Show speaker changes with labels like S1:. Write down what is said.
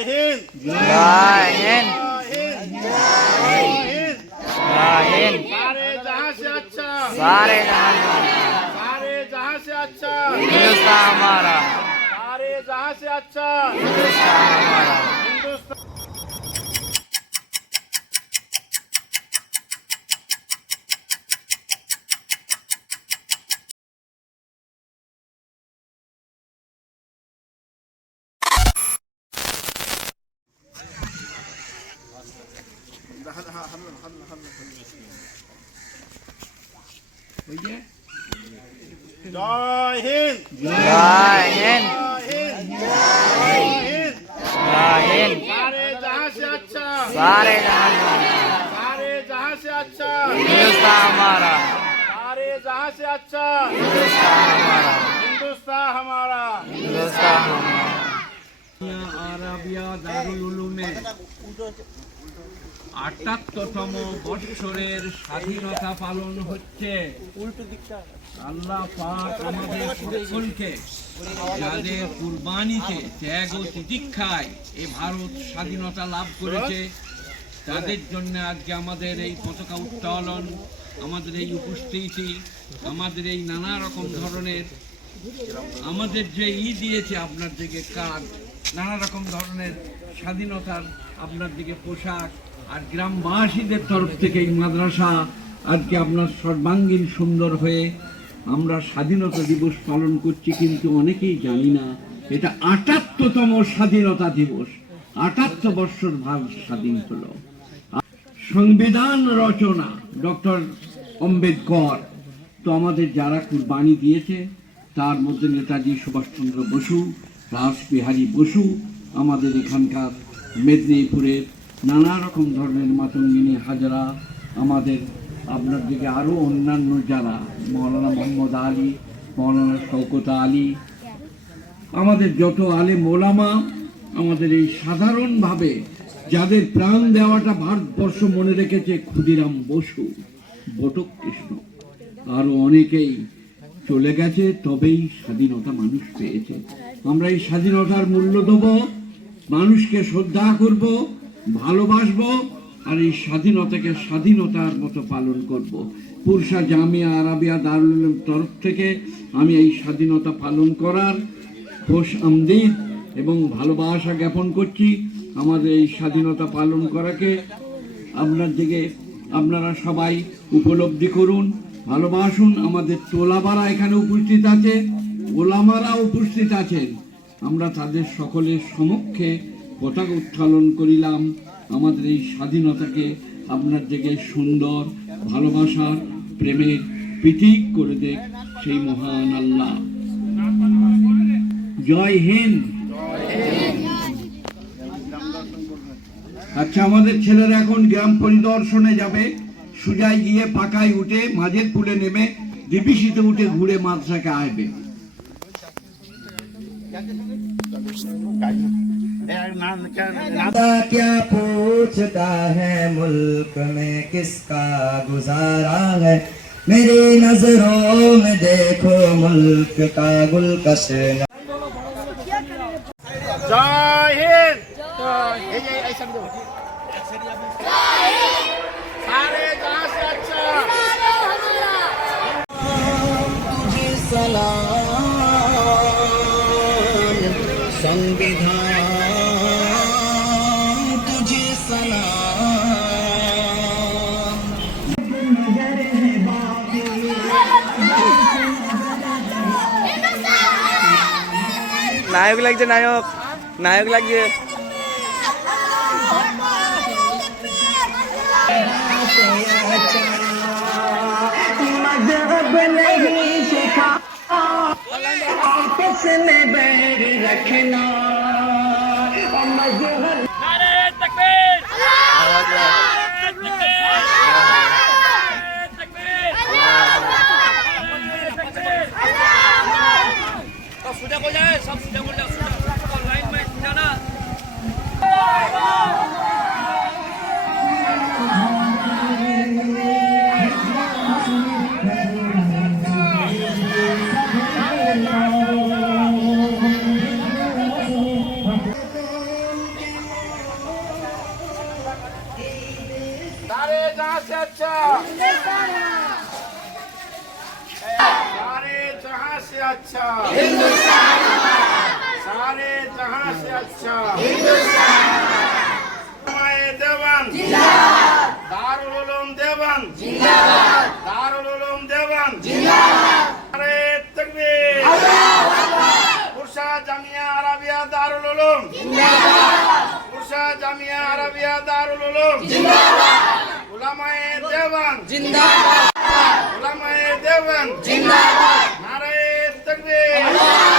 S1: जय हिंद।
S2: जय हिंद
S1: जय हिंद
S2: सारे जहां से अच्छा।
S1: सारे जहां
S2: सारे जहां से अच्छा।
S1: हमारा।
S2: सारे जहां से अच्छा।
S1: हमारा।
S2: هذا هذا
S1: जय हिंद।
S2: जय हिंद। जय हिंद।
S1: जय हिंद।
S2: सारे जहाँ से अच्छा।
S1: सारे जहाँ अच्छा।
S2: सारे जहाँ से अच्छा।
S1: हिंदुस्तान हमारा।
S2: सारे जहाँ से अच्छा।
S1: हिंदुस्तान हमारा।
S2: हिंदुस्तान हमारा।
S1: हिंदुस्तान हमारा।
S3: আরাবিয়া দারুল উলুমে আটাত্তরতম বৎসরের স্বাধীনতা পালন হচ্ছে। আল্লাহ পাক আমাদের সকলকে যাদের কুরবানিতে ত্যাগ ও তিতিক্ষায় এ ভারত স্বাধীনতা লাভ করেছে, তাদের জন্য আজকে আমাদের এই পতাকা উত্তোলন, আমাদের এই উপস্থিতি, আমাদের এই নানা রকম ধরনের, আমাদের যে ই দিয়েছে আপনার দিকে কাজ নানা রকম ধরনের স্বাধীনতার আপনার দিকে পোশাক আর গ্রামবাসীদের তরফ থেকে এই মাদ্রাসা আজকে আপনার সর্বাঙ্গীন সুন্দর হয়ে আমরা স্বাধীনতা দিবস পালন করছি, কিন্তু অনেকেই জানি না, এটা আটাত্তরতম স্বাধীনতা দিবস। আটাত্তর বৎসর ভারত স্বাধীন হলো। সংবিধান রচনা, ডক্টর আম্বেদকর। তো আমাদের যারা কুরবানি দিয়েছে, তার মধ্যে নেতাজি সুভাষচন্দ্র বসু রাসবিহারী বসু আমাদের এখানকার মেদিনীপুরের নানা রকম ধরনের মাতঙ্গিনী হাজরা, আমাদের আপনার দিকে আরও অন্যান্য যারা, মৌলানা মোহাম্মদ আলী, মৌলানা শৌকত আলী, আমাদের যত আলে মোলামা আমাদের এই সাধারণভাবে যাদের প্রাণ দেওয়াটা ভারতবর্ষ মনে রেখেছে ক্ষুদিরাম বসু বটক কৃষ্ণ আরও অনেকেই চলে গেছে, তবেই স্বাধীনতা মানুষ পেয়েছে। আমরা এই স্বাধীনতার মূল্য দেব, মানুষকে শ্রদ্ধা করব, ভালোবাসবো, আর এই স্বাধীনতাকে স্বাধীনতার মতো পালন করব। পুরসা জামিয়া আরাবিয়া দারুল তরফ থেকে আমি এই স্বাধীনতা পালন করার খোশ আমদিদ এবং ভালোবাসা জ্ঞাপন করছি। আমাদের এই স্বাধীনতা পালন করাকে আপনার দিকে আপনারা সবাই উপলব্ধি করুন, ভালোবাসুন। আমাদের তোলাবারা এখানে উপস্থিত আছে। ওলামারা উপস্থিত আছেন। আমরা তাদের সকলের সমক্ষে পতাকা উত্তোলন করিলাম। আমাদের এই স্বাধীনতাকে আপনার দিকে সুন্দর, ভালোবাসার, প্রেমের প্রীতিক করে দেখ সেই মহান আল্লাহ। জয় হিন্দ। আচ্ছা আমাদের ছেলেরা এখন গ্রাম পরিদর্শনে যাবে। সুজায় গিয়ে পাকায় উঠে মাঝের পুলে নেমে ডিপিসিতে উঠে ঘুরে মাদ্রাসাকে আসবে।
S4: क्या पूछता है मुल्क में किसका गुजारा है? मेरी नज़रों में देखो मुल्क का
S2: गुल अच्छा।
S4: संविधान तुझे सलाम
S1: নায়ক লাগছে নায়ক নায়ক লাগছে
S4: में बैर रखना और मजहब
S2: जहां से अच्छा सारे जहां से अच्छा सारे जहां से अच्छा हमारे देवन दारुल उलूम देवन दारुल उलूम देवन अरे तकबीर पुरसा জামিয়া আরাবিয়া দারুল উলুম পুরসা জামিয়া আরাবিয়া দারুল উলুম উলামায়ে দেওয়ান জিন্দাবাদ উলামায়ে দেওয়ান জিন্দাবাদ নারে তাকবীর